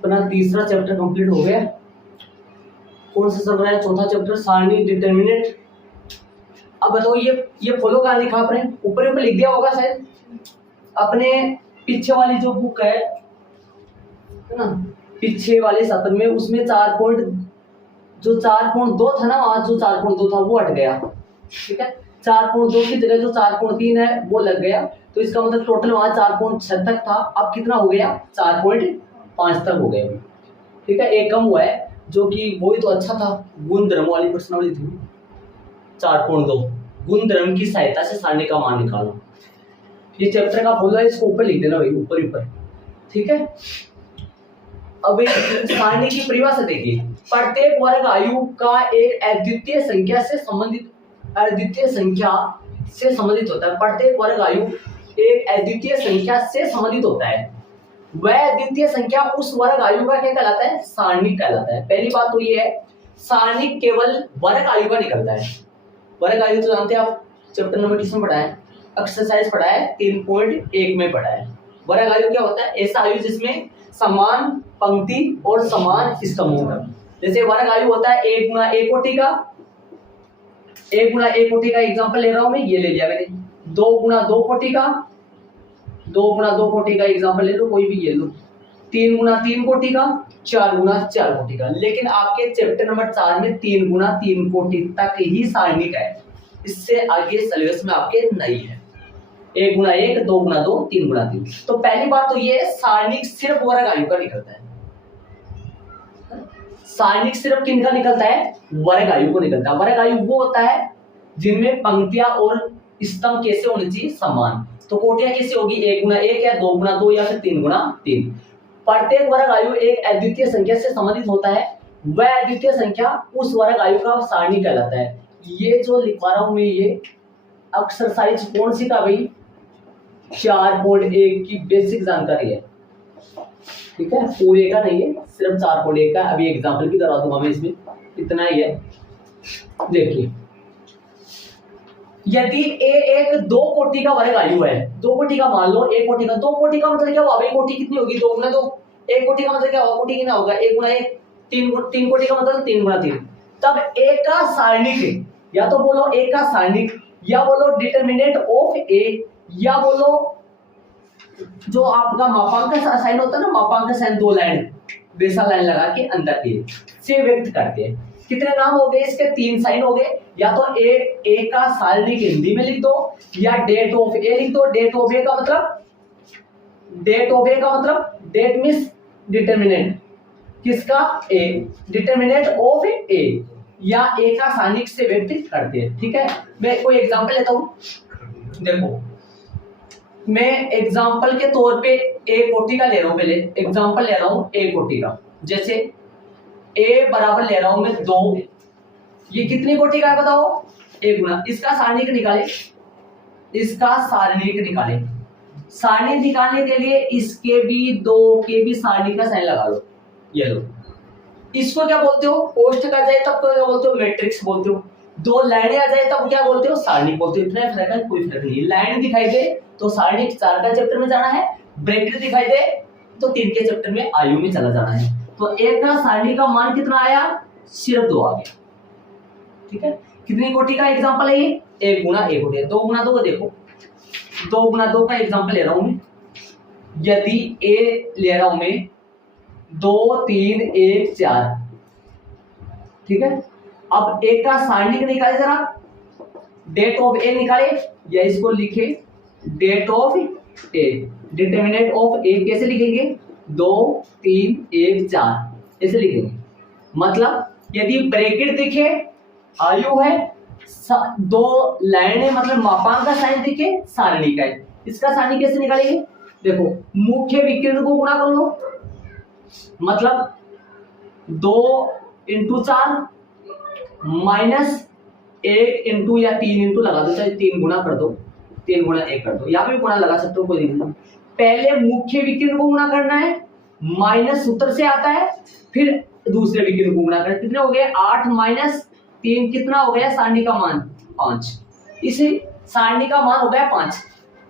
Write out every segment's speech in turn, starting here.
अपना तीसरा chapter complete हो गया। कौन सा चल रहा है? चौथा चैप्टर, सारणी डिटर्मिनेंट। अब बताओ ये फॉलो कहाँ लिखा आपने? ऊपर ऊपर लिख दिया होगा शायद, अपने पीछे वाली जो बुक है ना, पीछे वाले सत्र में, उसमें 4.2 था ना, वहां जो 4.2 था वो हट गया। ठीक है, 4.2 की जगह जो 4.3 है वो लग गया, तो इसका मतलब टोटल वहां 4.6 तक था, अब कितना हो गया? 4.5 तक हो गया। ठीक है, एक कम हुआ है, जो कि वही तो अच्छा था, गुण धर्म वाली प्रश्नावली थी। 4.2 गुण धर्म की सहायता से सारणी का मान निकालो। ये चैप्टर का फॉलो है, इसको ऊपर लिख देना भाई, ऊपर ऊपर। ठीक है, अब सारणी की परिभाषा देखिए। प्रत्येक वर्ग आयु का एक अद्वितीय संख्या से संबंधित होता है। प्रत्येक वर्ग आयु एक अद्वितीय संख्या से संबंधित होता है। वह अद्वितीय संख्या उस वर्ग आयु का क्या कहलाता है? सारणिक कहलाता है। पहली बात तो ये है, सारणिक केवल वर्ग आयु का निकलता है। वर्ग आयु तो जानते हैं आप, चैप्टर नंबर किसमें पढ़ा है? एक्सरसाइज पढ़ा है, 3.1 में पढ़ा है। वर्ग आयु क्या होता है? ऐसा आयु जिसमें समान पंक्ति और समान स्तंभ होगा। जैसे वर्ग आयु होता है 1 गुणा 1 कोटि का, 1 गुणा 1 कोटि का एग्जांपल ले रहा हूं मैं, ये ले लिया मैंने। 2 गुणा 2 कोटि का, 2 गुणा 2 कोटि का एग्जांपल ले लो, कोई भी ये लो। 3 गुणा 3 कोटि का, 4 गुणा 4 कोटि का। लेकिन आपके चैप्टर नंबर 4 में 3 गुणा 3 कोटि तक ही सारणिक है, इससे आगे सिलेबस में आपके नहीं है। 1 गुणा 1, 2 गुणा 2, 3 गुणा 3। तो पहली बात तो ये, सारणिक सिर्फ वर्ग आयु का निकलता है। सारणिक सिर्फ किनका निकलता है? वर्ग आयु को निकलता है। वर्ग आयु वो होता है जिनमें पंक्तियां और स्तंभ कैसे होने चाहिए? समान। तो कोटियां कैसे होगी? 1 गुणा 1 या 2 गुणा 2 या फिर 3 गुणा 3। प्रत्येक वर्ग आयु एक अद्वितीय संख्या से संबंधित होता है। वह अद्वितीय संख्या उस वर्ग आयु का सारणी कहलाता है। ये जो लिखवा रहा हूं मैं, ये एक्सरसाइज कौन सी का भाई? 4.1 की बेसिक जानकारी है। ठीक है, पूरे का नहीं है, सिर्फ 4.1 का। अभी एग्जांपल भी करा दूंगा मैं इसमें, इतना ही है। देखिए, यदि ए एक 2 कोटि का वर्ग आयु है, 2 कोटि का मान लो, 1 कोटि का, 2 कोटि का मतलब क्या हुआ भाई? कोटि कितनी होगी? 2 गुना 2। 1 कोटि का मतलब क्या होगा? कोटि कितना होगा? 1 गुना 1। 3 कोटि का मतलब 3 गुना 3। तब एक का सारणिक, या तो बोलो एक का सारणिक, या बोलो डिटर्मिनेंट ऑफ ए, या बोलो जो आपका मापांक का साइन होता है ना, मापांक का साइन 2 लाइन वैसा लाइन लगा के अंदर के से व्यक्त करते हैं। कितने नाम हो गए इसके? 3 साइन हो गए। या तो ए का सारणिक हिंदी में लिख दो, या डेट ऑफ ए लिख दो। डेट ऑफ ए का मतलब डेट मींस डिटर्मिनेंट किसका? ए। डिटर्मिनेंट ऑफ ए, या ए का सारणिक से व्यक्त करते हैं। ठीक है, मैं कोई एग्जांपल लेता हूं। देखो, मैं एग्जांपल के तौर पे ए कोटि का ले रहा हूं। पहले एग्जांपल ले रहा हूं ए कोटि का। जैसे ए बराबर ले रहा हूं मैं 2। ये कितनी कोटि का है बताओ? 1 गुना। इसका सारणिक निकाले, सारणिक निकालने के लिए इसके भी 2 के भी सारणिक का साइन लगा लो। ये लो, इसको क्या बोलते हो? कोष्ठक आ जाए तब तो क्या बोलते हो? मैट्रिक्स बोलते हो। 2 लाइनें आ जाए तब क्या बोलते हो? सारणिक बोलते हो। इतना फर्क है, कोई फर्क नहीं। लाइन दिखाई दे तो सारणिक 4 का चैप्टर में जाना है, ब्रैकेट दिखाई दे तो 3 के चैप्टर में आयु में चला जाना है। तो एक का सारणी का मान कितना आया? सिर्फ 2 आ गया। ठीक है, कितनी कोटि का एग्जांपल है ये? 1 गुना 1 कोटि। 2 गुना 2 देखो, 2 गुना 2 का एग्जांपल ले रहा हूं मैं। यदि ए ले रहा हूं मैं 2 3 1 4। ठीक है, अब ए का सारणिक निकाले जरा, डेट ऑफ ए निकाले, या इसको लिखे det of A. Determinant of A कैसे लिखेंगे? 2 3 1 4 ऐसे लिखेंगे। मतलब यदि ब्रैकेट दिखे, आयु है, 2 लाइनें मतलब मापांक का साइन दिखे, सारणी का है। इसका सारणी कैसे निकालेंगे? देखो, मुख्य विकर्ण को गुणा कर लो, मतलब 2 × 4 माइनस 1 इंटू या 3 इंटू लगा दो, चाहे 3 गुना कर दो, 3 गुणा 1 कर दो, या भी गुणा लगा सकते हो, कोई दिक्कत नहीं। पहले मुख्य विकर्ण को गुणा करना है, माइनस सूत्र से आता है, फिर दूसरे विकर्ण को गुणा करना। कितने हो गए? 8 माइनस 3 कितना हो गया? सारणी का मान 5। इसे सारणी का मान हो गया 5।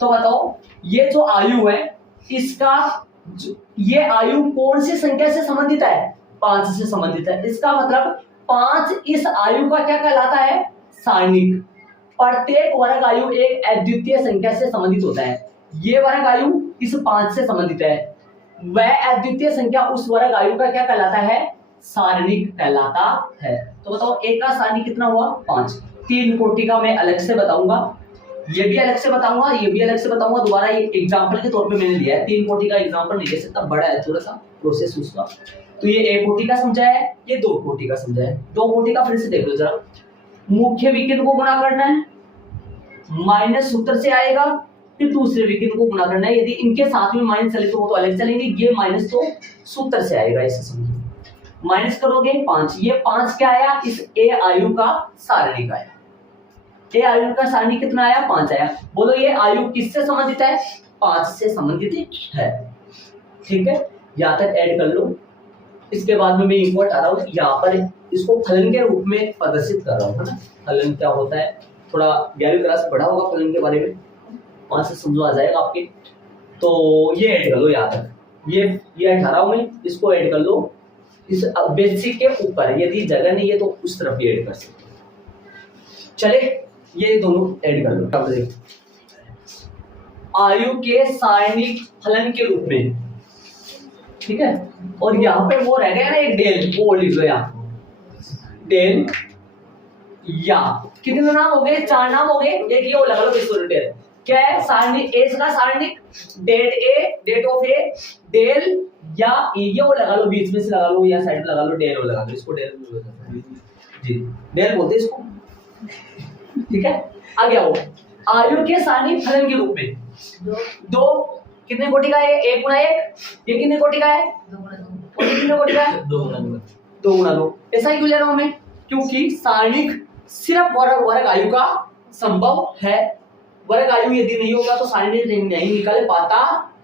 तो बताओ, ये जो आयु है इसका ये आयु कौन सी संख्या से संबंधित है? 5 से संबंधित है। इसका मतलब 5 इस आयु का क्या कहलाता है? सारणिक। प्रत्येक वर्ग आयु एक अद्वितीय संख्या से संबंधित होता है। ये वर्ग आयु इस 5 से संबंधित है, वह अद्वितीय संख्या उस वर्ग आयु का क्या कहलाता है? सारणिक कहलाता है। तो बताओ एक का सारणिक कितना हुआ? 5। 3 कोटि का मैं अलग से बताऊंगा, ये भी अलग से बताऊंगा, ये भी अलग से बताऊंगा। दोबारा ये एग्जांपल के तौर पे मैंने लिया है, 3 कोटि का एग्जांपल नहीं ले सकता, बड़ा है थोड़ा सा प्रोसेस उसका। तो ये 1 कोटि का समझा है, ये 2 कोटि का समझा है। 2 कोटि का फिर से देख लो जरा। मुख्य विकिरण को गुणा करना है, माइनस सूत्र से आएगा, फिर दूसरे विकिरण को गुणा करना है। यदि इनके साथ में माइनस चले तो वो तो अलग चलेंगे, ये माइनस तो सूत्र से आएगा, ऐसे समझो। माइनस करोगे 5, ये 5 क्या आया? इस ए आयु का सारणिक आया। ए आयु का सारणिक कितना आया? 5 आया। बोलो ये आयु किससे संबंधित है? 5 से संबंधित है। ठीक है, यहां तक ऐड कर लो। इसके बाद में मैं इंपोर्ट आ रहा हूं, यहाँ पर इसको फलन के रूप में प्रदर्शित कर रहा हूँ, है ना। फलन क्या होता है, थोड़ा 11वीं क्लास पढ़ा होगा फलन के बारे में, वहां से समझ आ जाएगा आपके। तो ये ऐड कर लो यहाँ तक, ये 18 में इसको ऐड कर लो इस बेसिक के ऊपर। यदि जगह नहीं है तो उस तरफ भी ऐड कर सकते हो। चले ये दोनों ऐड कर लो। आयु के सारणिक फलन के रूप में, ठीक है। और यहाँ पे वो रह गया ना एक डेल, वो लिख लो यहाँ डेल। या कितने नाम हो गए? 4 नाम हो गए। एक ये वो लगा लो किस डेल क्या है? सारणिक ए का सारणिक, det A, det of A, डेल या ये वो लगा लो, बीच में से लगा लो या साइड में लगा लो, डेल वो लगा लो, इसको डेल जी डेल बोलते हैं इसको। ठीक है, आ गया वो आयु के सारणिक फलन के रूप में। 2 कितने कोटि का है? 1 गुणा 1। ये कितने कोटि का है? 2 गुणा 2। कितने कोटि का है? 2 गुणा 2। 2 गुणा 2। ऐसा ही क्यों ले रहा हूं मैं? क्योंकि सारणिक सिर्फ वर्ग आयु का संभव है। वर्ग आयु यदि नहीं होगा तो सारणिक नहीं निकाल पाता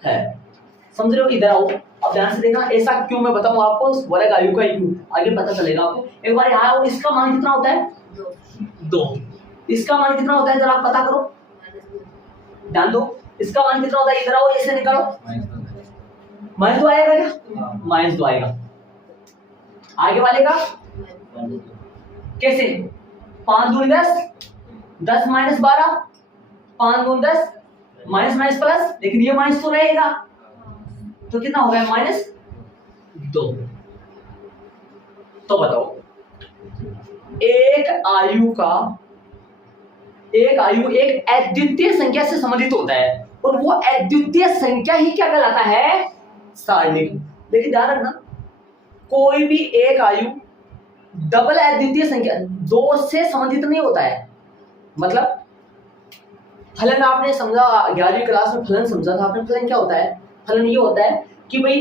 है। समझ रहे हो? इधर आओ, अब ध्यान से देखना। ऐसा क्यों मैं बताऊं आपको, वर्ग आयु का क्यों आगे पता चलेगा आपको। एक बार यहाँ इसका मान कितना होता है? 2। इसका मान कितना होता है जरा आप पता करो, ध्यान दो। इसका मान कितना होता है? इधर आओ, ऐसे निकालो। -2 आएगा क्या? -2 आएगा। आगे वाले का कैसे? 5 दूनी 10, 10 - 12, 5 दूनी 10, माइनस प्लस, लेकिन ये माइनस तो रहेगा, तो कितना हो गया? -2। तो बताओ एक आयु एक अद्वितीय संख्या से संबंधित होता है, और वो अद्वितीय संख्या ही क्या कहलाता है? सारणिक। लेकिन ध्यान रखना, कोई भी एक आयु डबल अद्वितीय संख्या 2 से संबंधित नहीं होता है। मतलब फलन आपने समझा, 11वीं क्लास में फलन समझा था आपने। फलन क्या होता है? फलन ये होता है कि भाई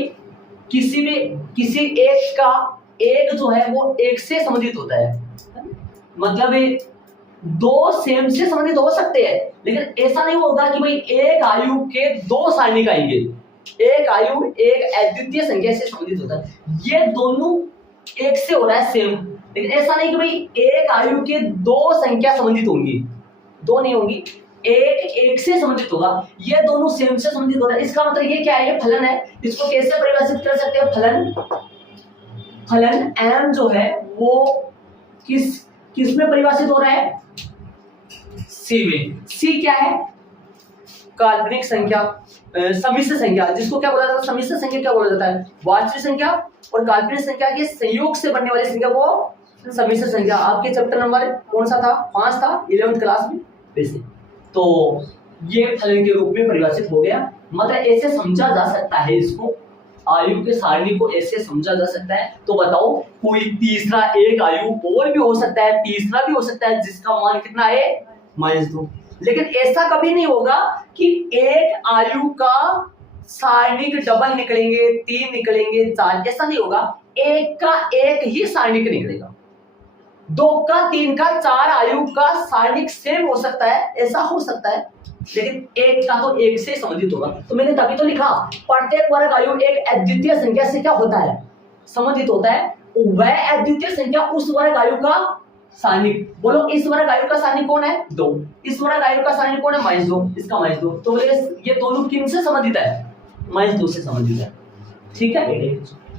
किसी एक का एक जो है वो एक से संबंधित होता है। मतलब 2 सेम से संबंधित हो सकते हैं, लेकिन ऐसा नहीं होगा कि भाई एक आयु के 2 सारणिक आएंगे। एक आयु एक अद्वितीय संख्या से संबंधित होता है, ये दोनों एक से हो रहा है सेम। लेकिन ऐसा नहीं कि भाई एक आयु के 2 संख्या संबंधित होंगी, 2 नहीं होंगी, एक से संबंधित होगा। ये दोनों सेम से संबंधित हो रहा है। इसका मतलब ये क्या है? ये फलन है। इसको कैसे परिभाषित कर सकते हैं? फलन m जो है वो किस में परिभाषित हो रहा है? c में। c क्या है? काल्पनिक संख्या, समिश्र संख्या, जिसको क्या बोला जाता है? समिश्र संख्या क्या बोला जाता है? वास्तविक संख्या और काल्पनिक संख्या के संयोग से बनने वाली संख्या को समिश्र संख्या। आपके चैप्टर नंबर कौन सा था? 5 था 11वीं क्लास में वैसे। तो ये फलन के रूप में परिभाषित हो गया। मतलब ऐसे समझा जा सकता है इसको, आयु के सारणी को ऐसे समझा जा सकता है। तो बताओ कोई तीसरा एक आयु और भी हो सकता है, तीसरा भी हो सकता है जिसका मान कितना है? -2। लेकिन ऐसा कभी नहीं होगा कि एक आयु का सारणिक डबल निकलेंगे, 3 निकलेंगे, 4, ऐसा नहीं होगा। एक का एक ही सारणिक निकलेगा। 2 का 3 का 4 आयु का सारणिक सेम हो सकता है, ऐसा हो सकता है, लेकिन एक का तो एक से संबंधित होगा। तो मैंने तभी तो लिखा प्रत्येक वर्ग आयु एक अद्वितीय संख्या से क्या होता है? संबंधित होता है। वह अद्वितीय संख्या उस वर्ग आयु का सारणिक। बोलो इस वर्ग आयु का सारणिक कौन है? 2। इस वर्ग आयु का सारणिक कौन है? -2। इसका -2। तो बोले ये दोनों किन से संबंधित है? -2 से समझ लीजिए, ठीक है।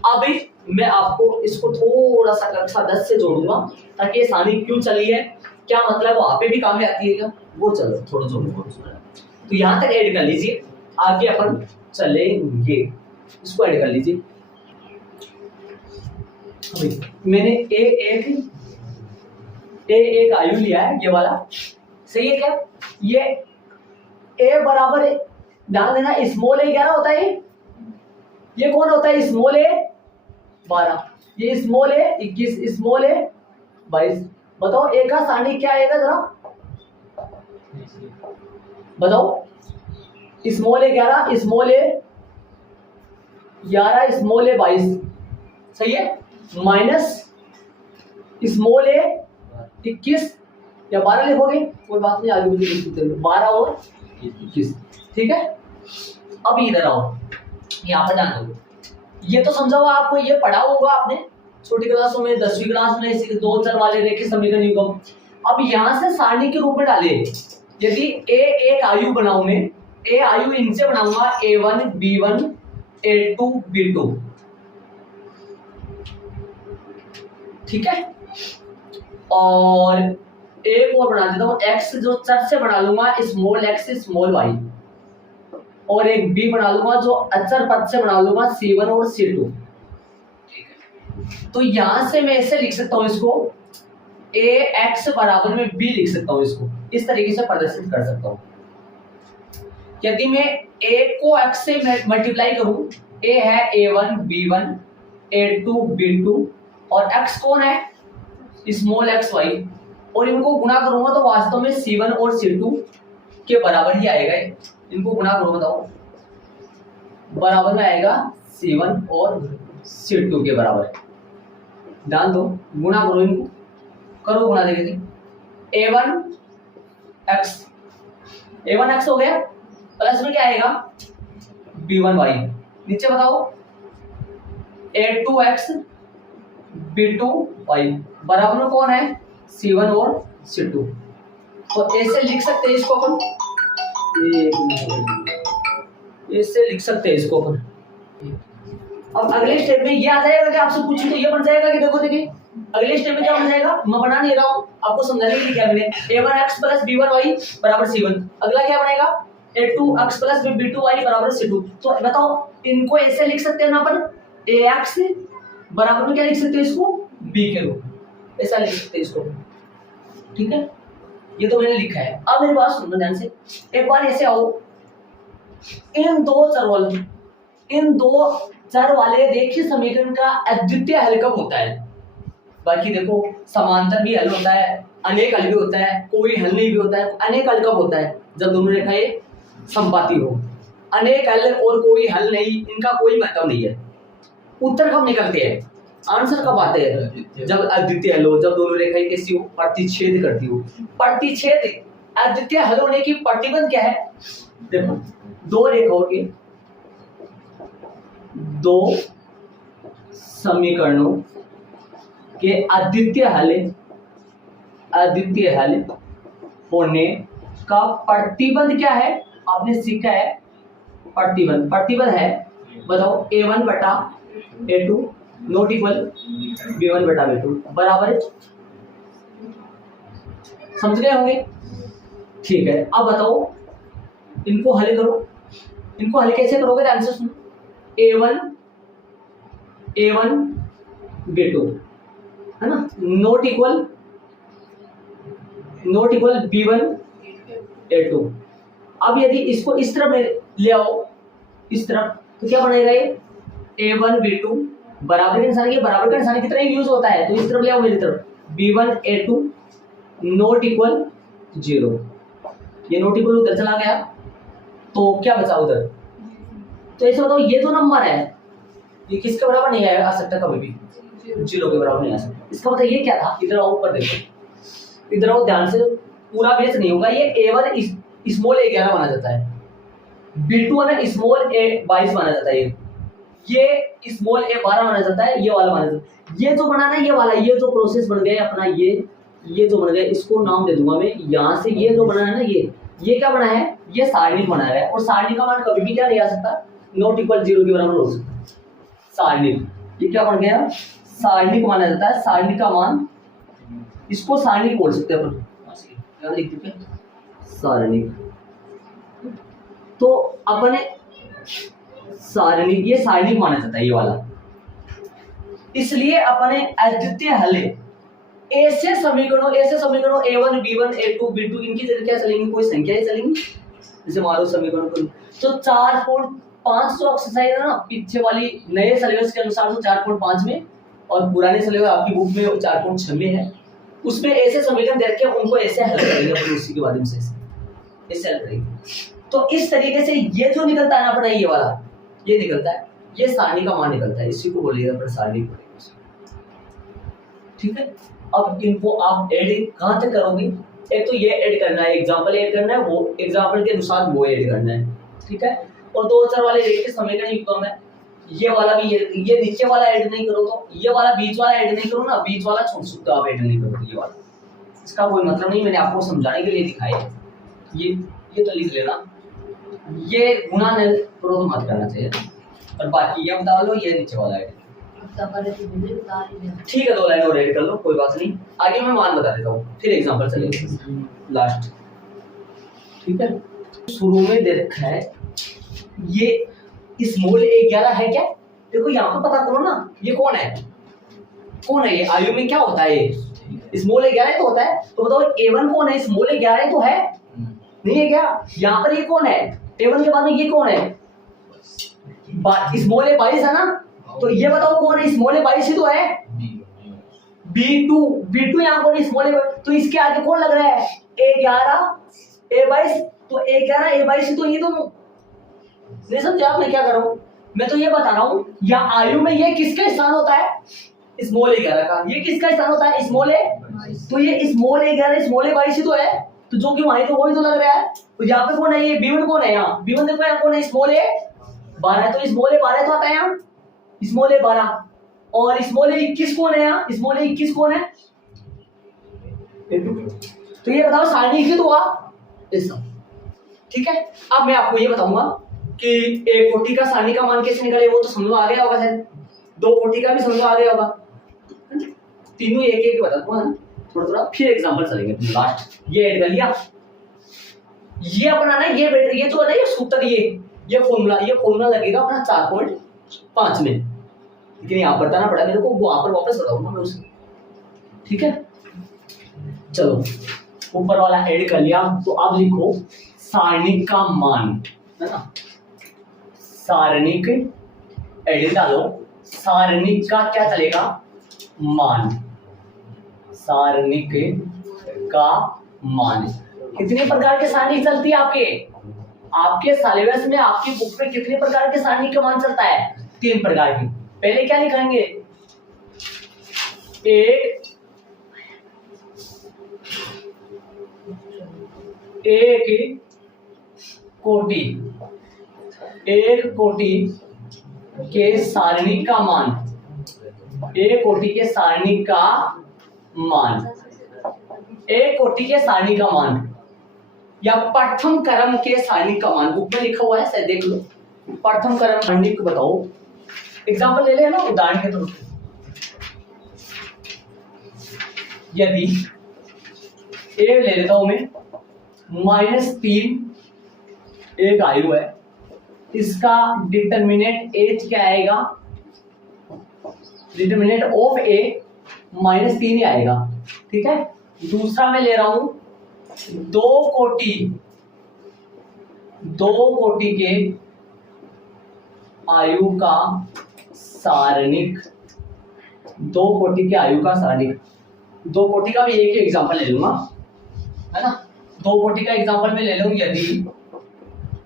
अभी मैं आपको इसको थोड़ा सा कक्षा 10 से जोड़ूंगा ताकि ये सारणी क्यों चली है, क्या मतलब वहां पे भी काम में आती है क्या, वो चलो थोड़ा जोड़ूंगा। तो यहाँ तक ऐड कर लीजिए, आगे अपन चलेंगे, इसको ऐड कर लीजिए। अभी मैंने एक आयु लिया है, ये वाला सही है क्या, ये ए बराबर है, ध्यान देना स्मॉल ए 11 होता है, ये कौन होता है स्मॉल ए 12, ये स्मॉल ए 21, स्मॉल ए 22। बताओ ए का सारणी क्या आएगा जरा बताओ, स्मॉल ए 11, स्मॉल ए 11, स्मॉल ए 22, सही है, माइनस स्मॉल ए 21 या 12 लिखोगे कोई बात नहीं, आगे मुझे लिख सकते हो 12 और 21, ठीक है। अब इधर आओ, यहाँ पर ध्यान दो, ये तो समझा हुआ आपको, ये पढ़ा होगा आपने छोटी क्लासों में, 10वीं क्लास में, इसी 2 चर वाले रेखीय समीकरण युग्म। अब यहाँ से सारणी के रूप में डाले, यदि ए एक आयु बनाऊं मैं, ए आयु इनसे बनाऊंगा A1 B1 A2 B2, ठीक है, और एक और बना देता हूं x जो चर से बना लूंगा स्मॉल x स्मॉल y, और एक b बना लूंगा जो अचर पद से बना लूंगा C1 और C2। तो यहां से मैं ऐसे लिख सकता हूं इसको, ax बराबर में b लिख सकता हूं, इसको इस तरीके से प्रदर्शित कर सकता हूं। यदि मैं a को x से मल्टीप्लाई करूं, a है A1 B1 A2 B2 और x कौन है स्मॉल x y, और इनको गुणा करूंगा तो वास्तव में C1 और C2 के बराबर ही आएगा, इनको गुणा करो बताओ, बराबर में आएगा C1 और C2 के बराबर, ध्यान दो, गुणा करो इनको, करो गुणा, देखिए A1x हो गया, प्लस में क्या आएगा B1y, नीचे बताओ A2x B2y बराबर में कौन है C1 और C2। तो ऐसे लिख सकते हैं इसको अपन, ऐसे लिख सकते हैं इसको अपन। अब अगले स्टेप में ये आ जाएगा कि आपसे पूछूं तो ये बन जाएगा कि देखो देखिए अगले स्टेप में क्या बन जाएगा, मैं बना नहीं रहा हूं, आपको समझाने के लिए क्या मैंने, A1x प्लस B1y बराबर C1, अगला क्या बनेगा A2x प्लस B2y बराबर C2। तो बताओ इनको ऐसे लिख सकते हैं ना अपन, ax बराबर में क्या लिख सकते हैं इसको b के रूप में, ऐसा लिख सकते हैं इसको, ठीक है। ये तो मैंने लिखा है। अब मेरी बात सुनो ध्यान से, एक बार ऐसे आओ, इन दो चर वाले रेखीय समीकरण का अद्वितीय हल कब होता है। बाकी देखो समांतर भी हल होता है, अनेक हल भी होता है, कोई हल नहीं भी होता है। अनेक हल कब होता है, जब दोनों रेखाएं समपाती हो। अनेक हल और कोई हल नहीं, इनका कोई मतलब नहीं है। उत्तर कब निकलते हैं, आंसर कब आते हैं, जब अद्वितीय हल हो, जब दोनों रेखाएं कैसी हो, प्रतिच्छेद करती हो। प्रतिच्छेद अद्वितीय हल होने की प्रतिबंध क्या है, देखो दो रेखाओं के दो समीकरणों के अद्वितीय हल होने का प्रतिबंध क्या है, आपने सीखा है प्रतिबंध है, बताओ A1 बटा A2 नॉट इक्वल B1 बटा B2 बराबर है, समझ गए होंगे, ठीक है। अब बताओ इनको हल करो, इनको हल कैसे करोगे, आंसर सुनो, A1 B2 है ना, नॉट इक्वल B1 A2। अब यदि इसको इस तरफ ले आओ, इस तरफ, तो क्या बनेगा ये A1 B2 बराबर का निशान, ये बराबर का निशान कितना यूज होता है, तो इस तरफ ले आओ मेरी तरफ, B1 A2 नॉट इक्वल 0, ये नॉट इक्वल उधर चला गया, तो क्या बचा उधर, तो ऐसे बताओ ये जो नंबर है ये किसके बराबर नहीं आ सकता, कभी भी 0 के बराबर नहीं आ सकता। इसका मतलब ये क्या था, इधर आओ ऊपर देखो, इधर आओ ध्यान से, पूरा बेस नहीं होगा, ये A1 स्मॉल a 11 माना जाता है, B2 है ना स्मॉल a 22 माना जाता है, ये स्मॉल a 12 माना जाता है, ये वाला माना जाता है। ये जो बना ना, ये वाला, ये जो प्रोसेस बन गया अपना, ये जो बन गया, इसको नाम दे दूंगा मैं, यहाँ से ये जो बना है ना, ये क्या बना है, ये सारणी बना है, और सारणी का मान कभी भी क्या नहीं आ सकता, नॉट इक्वल 0 के बराबर हो सकता है। सारणिक, ये क्या बन गया, सारणिक माना जाता है। सारणिक का मान, इसको सारणिक बोल सकते हैं अपन, क्या लिख देते हैं, सारणिक। तो अपने सारणिक, ये सारणिक माना जाता है ये वाला, इसलिए अपने अद्वितीय हल ऐसे समीकरणों a1 b1 a2 b2 इनकी जगह क्या चलेंगी, कोई संख्या ही चलेंगी। जैसे मान लो समीकरणों को तो 4.5 तो एक्सरसाइज है ना पीछे वाली नए सिलेबस के अनुसार, तो 4.5 में, और पुराने सिलेबस आपकी बुक में 4.6 में है। उसमें ऐसे समीकरण देख के उनको ऐसे हल करेंगे अपने उसी के माध्यम से ऐसे हल करेंगे। तो इस तरीके से ये जो निकलता है ना अपना, ये वाला ये निकलता है, ये सारणी का मान निकलता है, इसी को बोलिएगा अपना सारणी। ठीक है, अब इनको आप ऐड कहां तक करोगे, एक तो ये ऐड करना है, एग्जांपल ऐड करना है, वो एग्जांपल के अनुसार वो ऐड करना है। ठीक है, और 2000 वाले रेट के समीकरण युग्म है, ये वाला भी, ये नीचे वाला ऐड नहीं करो तो ये वाला बीच वाला ऐड नहीं करो ना, बीच वाला छोड़ सकते हो आप, ऐड नहीं करो ये वाला, इसका कोई मतलब नहीं, मैंने आपको समझाने के लिए दिखाया। ये तो लिख लेना, ये गुना नहीं करो तो मत करना चाहिए, और बाकी ये बता लो, ये नीचे वाला ऐड। ठीक है, 2 लाइन और ऐड कर लो, कोई बात नहीं। आगे मैं मान बता देता हूँ, फिर एग्जांपल चलेगा लास्ट। ठीक है, शुरू में दे रखा है ये स्मॉल a11 है क्या, देखो यहाँ पे पता करो ना, ये कौन है, ये आयु में क्या होता है, स्मॉल a11 तो होता है। तो बताओ a1 कौन है, स्मॉल a11 तो है नहीं है क्या, यहाँ पर ये कौन है, a1 के बाद में ये कौन है, स्मॉल a22 है ना, तो ये बताओ कौन है, स्मॉल a22 ही तो है, b2 यहाँ कौन है, स्मॉल a, तो इसके आगे कौन लग रहा है, a11 a22, तो a11 a22 तो ये दोनों, नहीं समझे आप मैं क्या कर रहा हूँ, मैं तो ये बता रहा हूँ, या आयु में ये किसका स्थान होता है, स्मॉल a11 का, ये किसका स्थान होता है, स्मॉल a, तो ये स्मॉल a11 स्मॉल a22 ही तो है, तो जो कि वहीं तो वही तो लग रहा है। तो यहाँ पे कौन है, ये b1 कौन है, यहाँ b1 देखो यहाँ कौन है, स्मॉल a12, तो स्मॉल a12 तो आता है यहाँ, स्मॉल a12, और स्मॉल a21 कौन है यहाँ, स्मॉल a21 कौन है, तो ये बताओ सारणी की तो हुआ ऐसा। ठीक है, अब मैं आपको ये बताऊंगा कि एक कोटि का सारणी का मान कैसे निकले, वो तो समझ में आ गया होगा शायद, 2 कोटि का भी समझ में आ गया होगा, तीनों एक एक बता दूंगा ना थोड़ा थोड़ा, फिर एग्जांपल चलेंगे लास्ट। ये ऐड कर लिया, ये अपना ना, ये जो है ना, ये सूत्र, ये फॉर्मूला लगेगा अपना 4.5 में, लेकिन यहाँ बताना पड़ा मेरे को, वहां पर वापस बताऊंगा मैं उसे। ठीक है, चलो ऊपर वाला ऐड कर लिया, तो अब लिखो सारणिक का मान, है ना, सारणिक ऐड डालो, सारणिक का क्या चलेगा, मान, सारणिक का मान। कितने प्रकार के सारणी चलती है आपके सिलेबस में, आपकी बुक में कितने प्रकार के सारणी का मान चलता है, 3 प्रकार की। पहले क्या लिखेंगे, एक कोटि के सारणी का मान, एक कोटि के सारणी का मान, एक कोटि के सारणी का मान, या प्रथम क्रम के सारणी का मान, बुक में लिखा हुआ है, देख लो, प्रथम क्रम सारणी को बताओ। एग्जांपल ले ले ना, उदाहरण के तौर पर, यदि ए ले लेता हूं मैं, -3 एक आयु है, इसका डिटर्मिनेंट एज क्या आएगा, डिटर्मिनेंट ऑफ ए -3 ही आएगा। ठीक है, दूसरा मैं ले रहा हूं 2 कोटि के आयु का सारणिक, 2 कोटि के आयु का सारणिक, 2 कोटि का भी एक ही एग्जांपल ले लूंगा, है ना, 2 कोटि का एग्जांपल में ले लूं, यदि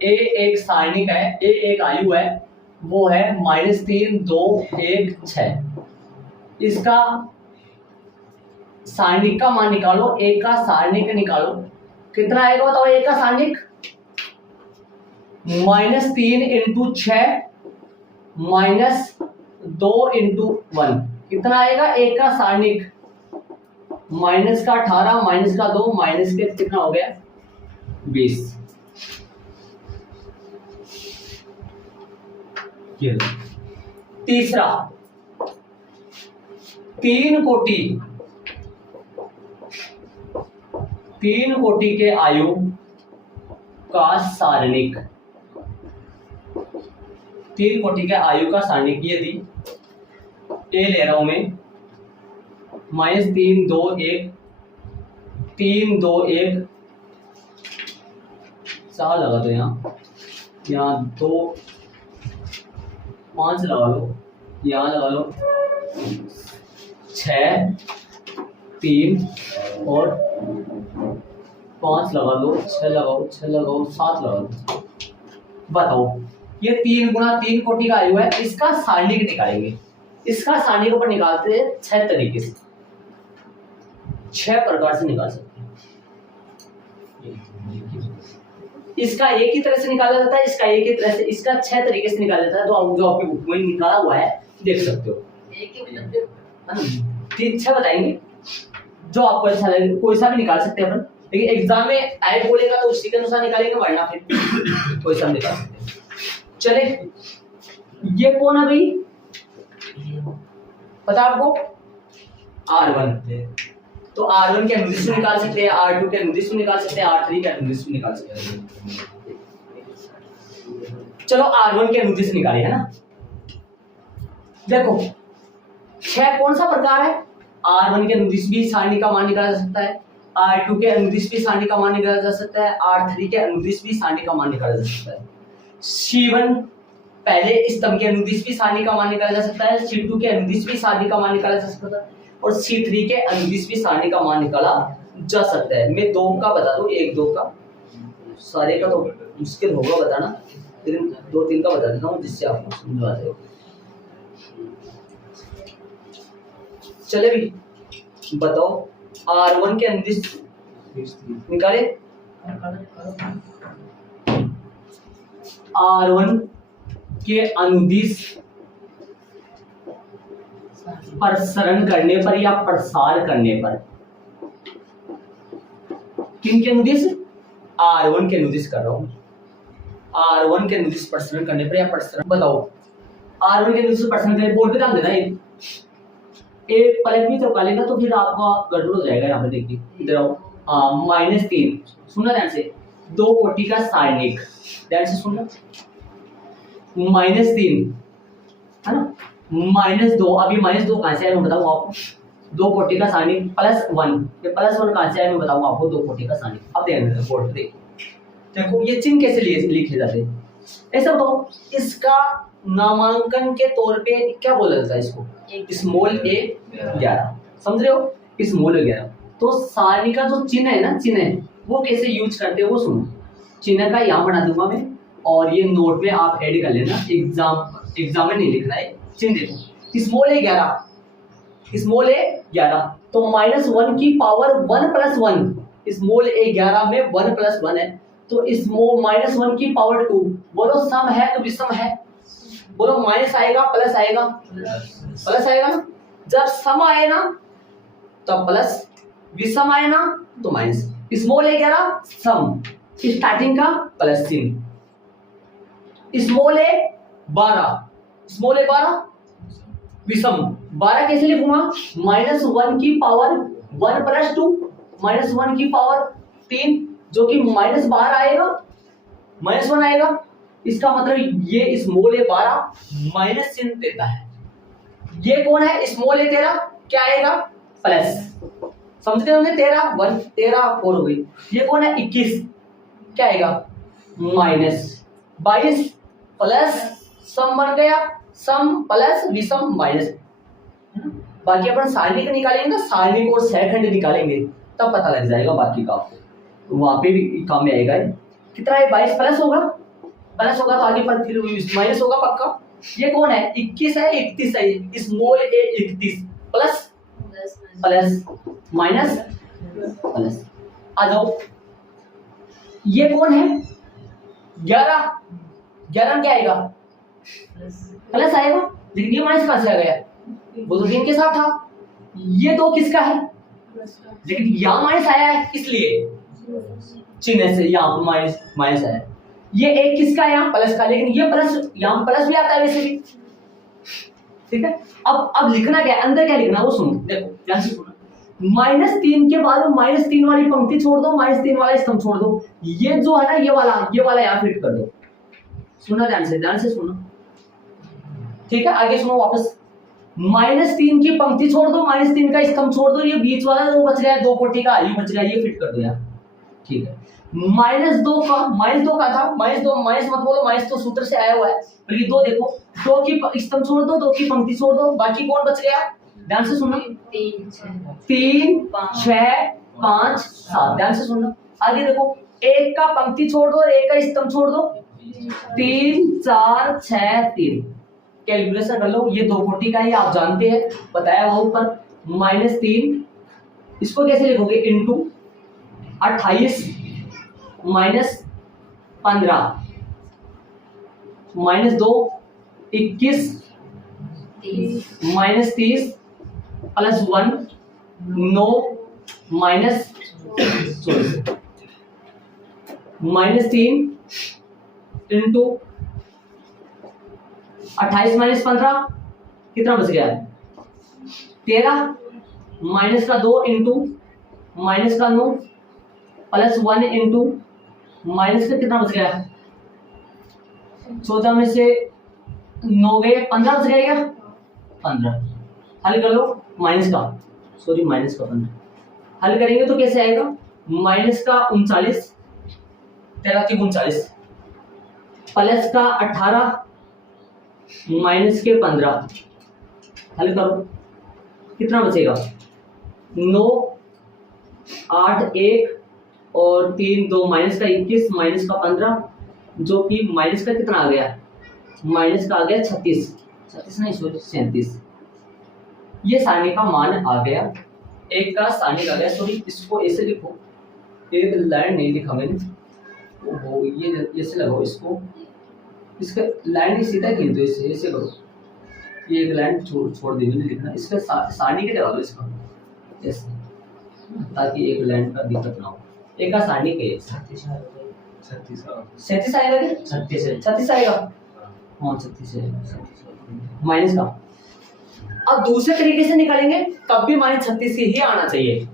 ए एक सारणिक है, ए एक आयु है, वो है -3 2 1 6, इसका सारणिक का मान निकालो, ए का सारणिक निकालो, कितना आएगा बताओ, ए का सारणिक -3 × 6 -2 × 1, कितना आएगा ए का सारणिक, -18 -2 माइनस के कितना हो गया 20। ये लो। तीसरा, 3 कोटि के आयु का सारणिक, 3 कोटि के आयु का सारणिक यदि ए ले रहा हूं मैं, -3 2 1 3 2 1 4 लगा दो, यहाँ 2 5 लगा लो, यहाँ लगा लो 6 3 और 5 लगा लो, 6 लगाओ 6 लगाओ 7 लगा लो। बताओ ये 3 गुणा 3 कोटि का आयु है, इसका सारणिक निकालेंगे। इसका सारणिक पर निकालते हैं 6 तरीके से, 6 प्रकार से निकाल सकते हैं। इसका एक ही तरह से निकाला जाता है, इसका एक ही तरह से, इसका 6 तरीके से निकाला जाता है। तो जो आपकी बुक में निकाला हुआ है देख सकते हो, एक ही मतलब 3-6 बताएंगे जो आपको अच्छा लगे, कोई सा भी निकाल सकते हैं अपन, लेकिन एग्जाम में टाइप बोलेगा तो उसी के अनुसार निकालेंगे, वरना फिर कोई सा निकाल सकते हैं। चले, ये कौन है भाई, पता आपको R1, तो R1 के अनुदिश भी निकाल सकते हैं, R2 के अनुदिश भी निकाल सकते हैं, R3 के अनुदिश भी निकाल सकते हैं। चलो R1 के अनुदिश निकालिए, है ना। देखो 6 कौन सा प्रकार है, R1 के अनुदिश भी सारणी का मान निकाला जा सकता है, R2 के अनुदिश भी सारणी का मान निकाला जा सकता है, R3 के अनुदिश भी सारणी का मान निकाला जा सकता है। C1 पहले स्तंभ के अनुदिश भी सारणी का मान निकाला जा सकता है, C2 के अनुदिश भी सारणी का मान निकाला जा सकता है, और C3 के अनुदिश भी सारणी का मान निकाला जा सकता है। मैं 2 का बता दूं, 1 2 का, सारे का तो मुश्किल होगा बताना, लेकिन 2-3 का बता देता हूँ जिससे आपको समझ आ जाए। चले भी बताओ, R1 के अनुदिश निकाले, R1 के अनुदिश प्रसरण करने पर या प्रसार करने पर, किन के अनुदिश, R1 के अनुदिश कर रहा हूं, R1 के अनुदिश प्रसरण करने पर या प्रसरण, बताओ R1 के अनुदिश प्रसरण करने, बोर्ड पे ध्यान देना, एक पलट भी तो कालेगा तो फिर आपका गड़बड़ हो जाएगा। यहाँ पे देखिए, इधर आओ, -3, सुनना ध्यान से, 2 कोटि का सारणिक, ध्यान से सुनना, -3 है ना, -2, अभी -2 कहां से आया मैं बताऊंगा आपको, 2 कोटि का सारणिक +1, ये +1 कहां से आया मैं बताऊंगा आपको, 2 कोटि का सारणिक। अब ध्यान बोर्ड पे देखो ये चिन्ह कैसे लिखे जाते हैं, ऐसा बताओ, इसका नामांकन के तौर पे क्या बोला जाता है इसको, स्मॉल a 11, समझ रहे हो, स्मॉल a 11। तो सारणी का जो चिन्ह है ना, चिन्ह है वो कैसे यूज करते हैं वो सुनो, चिन्ह का यहाँ बना दूंगा मैं, और ये नोट में आप ऐड कर लेना, एग्जाम में नहीं लिखना है। चिन्ह देखो, स्मॉल a 11, तो -1 की पावर 1 + 1, स्मॉल a 11 में 1 + 1 है, तो -1 की पावर 2, बोलो सम है तो विषम है, बोलो माइनस आएगा प्लस आएगा, प्लस आएगा ना, जब सम आए ना तो प्लस, विषम आए ना तो माइनस। स्मॉल a 11 सम, स्टार्टिंग का प्लस चिन्ह, स्मॉल a 12 विषम, 12 कैसे लिखूंगा, -1 की पावर 1 + 2, -1 की पावर 3, जो कि -12 आएगा, -1 आएगा, इसका मतलब ये स्मॉल a 12 माइनस चिन्ह देता है। ये कौन है, स्मॉल a 13, क्या आएगा, प्लस, समझते होंगे, 13 1 13 4 हो गई। ये कौन है, 21, क्या आएगा, -22 प्लस सम बन गया, सम प्लस विषम माइनस। बाकी अपन सारणी का निकालेंगे ना, सारणी को सेकंड निकालेंगे तब पता लग जाएगा बाकी का आपको, वहां पे भी काम में आएगा। कितना है, 22 प्लस होगा तो आगे पर फिर माइनस होगा पक्का। ये कौन है, 21 है, 31 है, small a 31 plus plus minus plus. आ जाओ, ये कौन है, 11 में क्या आएगा, प्लस आएगा, लेकिन ये माइनस कहां से आ गया, वो तो दिन के साथ था। ये 2 किसका है, लेकिन यहां माइनस आया है, इसलिए चिन्ह से यहाँ पर माइनस आया। ये एक किसका है यहाँ प्लस का, लेकिन ये प्लस यहाँ प्लस भी आता है वैसे भी, ठीक है। अब लिखना क्या है, अंदर क्या लिखना वो सुनो, देखो ध्यान से सुनो। -3 के बाद -3 वाली पंक्ति छोड़ दो, -3 वाला स्तंभ छोड़ दो, ये जो है ना ये वाला यहाँ फिट कर दो। सुना ध्यान से सुनो, ठीक है। आगे सुनो वापस, -3 की पंक्ति छोड़ दो, -3 का स्तंभ छोड़ दो, ये बीच वाला जो बच गया है 2 कोटि का ये बच गया, ये फिट कर दो यार, ठीक है। -2 का था, -2 माइनस मत बोलो, माइनस तो सूत्र से आया हुआ है, बल्कि 2 देखो, 2 की स्तंभ छोड़ दो, 2 की पंक्ति छोड़ दो, बाकी कौन बच गया, ध्यान से सुनो, 3 6 5 7, ध्यान से सुनो। आगे देखो, 1 का पंक्ति छोड़ दो और 1 का स्तंभ छोड़ दो, 3 4 6 3, कैलकुलेशन कर लो, ये 2 कोटि का ही आप जानते हैं, बताया हुआ ऊपर। -3 इसको कैसे लिखोगे, इनटू 28 -15 -2 21 -30 +1 9 -3 इंटू 28 -15 कितना बच गया, 13 माइनस का 2 इंटू माइनस का 9 +1 इंटू माइनस का कितना बच गया, 14 में से 9 गए, 15 बच गया, 15 हल कर लो, माइनस का 15 हल करेंगे तो कैसे आएगा, माइनस का 39 13 की 39 प्लस का 18 माइनस के 15 हल करो, कितना बचेगा, 9 8 1 और 3 2 माइनस का 21 माइनस का 15 जो कि माइनस का कितना आ गया, माइनस का आ गया 36 नहीं सॉरी 37, ये सारणी का मान आ गया, एक का सारणी आ गया। सॉरी इसको ऐसे लिखो, एक लाइन नहीं लिखा मैंने, ओहो ये ऐसे लगाओ इसको, इसका लाइन ही सीधा खींच दो, इसे ऐसे करो, ये एक लाइन छोड़ दी मैंने लिखना, इसका सारणी के लगा दो इसका ऐसे, ताकि एक लाइन का दिक्कत ना हो। एक का सारणी के 37 आएगा क्या, 36 आएगा, हाँ 36 माइनस का। अब दूसरे तरीके से निकालेंगे तब भी -36 ही आना चाहिए।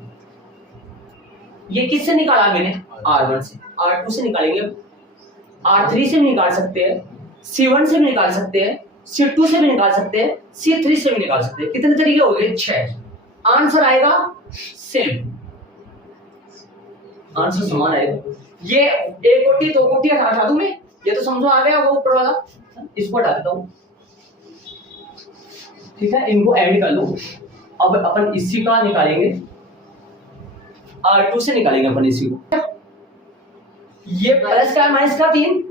ये किससे निकाला मैंने, R1 से, R2 से निकालेंगे, R3 से भी निकाल सकते हैं, C1 से भी निकाल सकते हैं, C2 से भी निकाल सकते हैं, C3 से भी निकाल सकते हैं। कितने तरीके हो गए, 6। आंसर आएगा सेम, आंसर समान आएगा। ये 1 कोटि 2 कोटि हटा दूं मैं, ये तो समझो आ गया वो ऊपर वाला, इसको हटा देता हूं, ठीक है। इनको ऐड कर लो। अब अपन इसी का निकालेंगे, R2 से निकालेंगे अपन इसी को। ये प्लस का माइनस का 3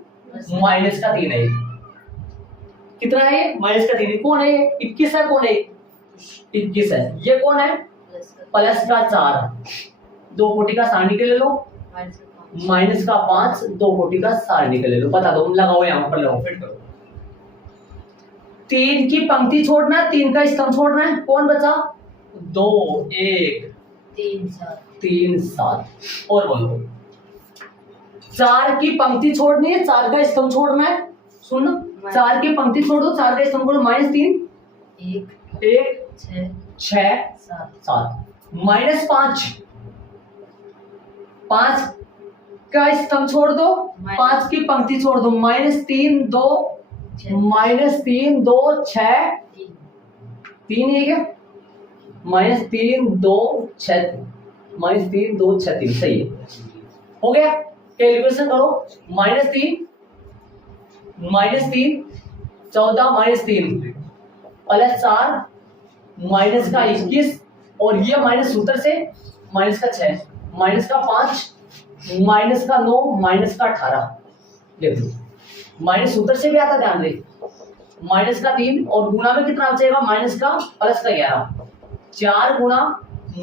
माइनस का 3 है, कितना है ये, माइनस का 3, कौन है ये, 21 है, कौन है 21 है, ये कौन है प्लस का 4, 2 कोटि का सारणी के ले लो, माइनस का 5 2 कोटि का सारणी के ले लो, बता दो, लगाओ यहाँ पर, लगाओ फिट करो। 3 की पंक्ति छोड़ना है, 3 का स्तंभ छोड़ना है, कौन बचा, 2 1 3 7 और बोलो, 4 की पंक्ति छोड़नी है, 4 का स्तंभ छोड़ना है, सुन 4 की पंक्ति छोड़ दो, 4 का स्तंभ छोड़ो, -3 1 6 7 -5 5 का स्तंभ छोड़ दो, 5 की पंक्ति छोड़ दो, -3 2 -3 2 6 3 है क्या, -3 2 6 -3 2 6 3 सही है, हो गया। कैलकुलेशन करो, -3 14 -3 +4 माइनस का 21 और ये माइनस सूत्र से माइनस का 6 माइनस का 5 माइनस का 9 माइनस का 18, देख लो माइनस सूत्र से भी आता, ध्यान दे, माइनस का 3 और गुणा में कितना बचेगा, माइनस का प्लस का 11, 4 गुणा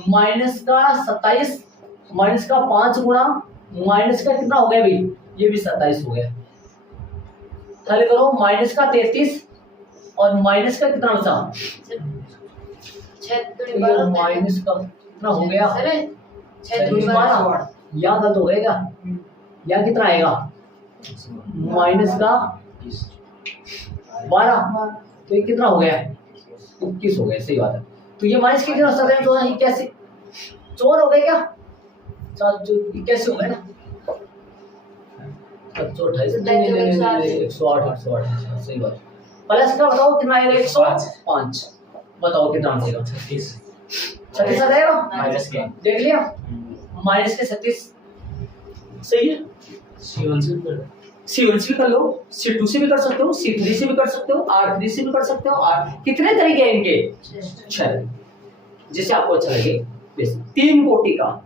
माइनस का 27 माइनस का 5 गुणा माइनस का कितना हो गया भाई, ये भी 27 हो गया। हल करो, माइनस का 33 और माइनस का कितना बचा, माइनस का कितना हो गया, या गलत हो गया क्या, या कितना आएगा माइनस का 12, तो ये कितना हो गया? 21 हो गया। सही बात है। तो ये माइनस कितने हो सकते हैं? 81 4 हो गए क्या? 81 हो गए ना? 108 सही बात। प्लस का बताओ कितना आएगा? 105। बताओ कितना बचेगा? 36 आ जाएगा। माइनस के देख लिया, माइनस के 36 सही है। C1 से C1 से भी कर लो, C2 से भी कर सकते हो, C3 से भी कर सकते हो, R3 से भी कर सकते हो। कितने तरीके हैं इनके? 6। जिसे आपको अच्छा लगे। बस 3 कोटि का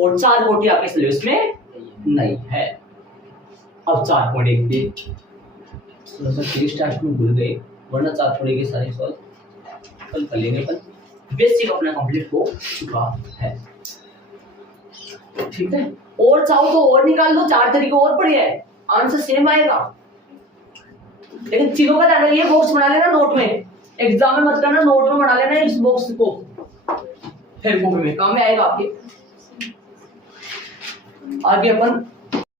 और 4 कोटि आपके सिलेबस में नहीं है। अब 4.1 के थोड़ा सा टेस्ट स्टार्ट में भूल गए, वरना 4.1 के सारे सवाल कल कर लेंगे। कल बेसिक अपना कंप्लीट हो चुका है। ठीक है, और चाहो तो और निकाल लो, 4 तरीके और पड़े हैं, आंसर सेम आएगा। लेकिन चीजों का ध्यान रखिए, बॉक्स बना लेना नोट में, एग्जाम में मत करना, नोट में बना लेना इस बॉक्स को, फिर कॉपी में काम में आएगा आपके। आगे अपन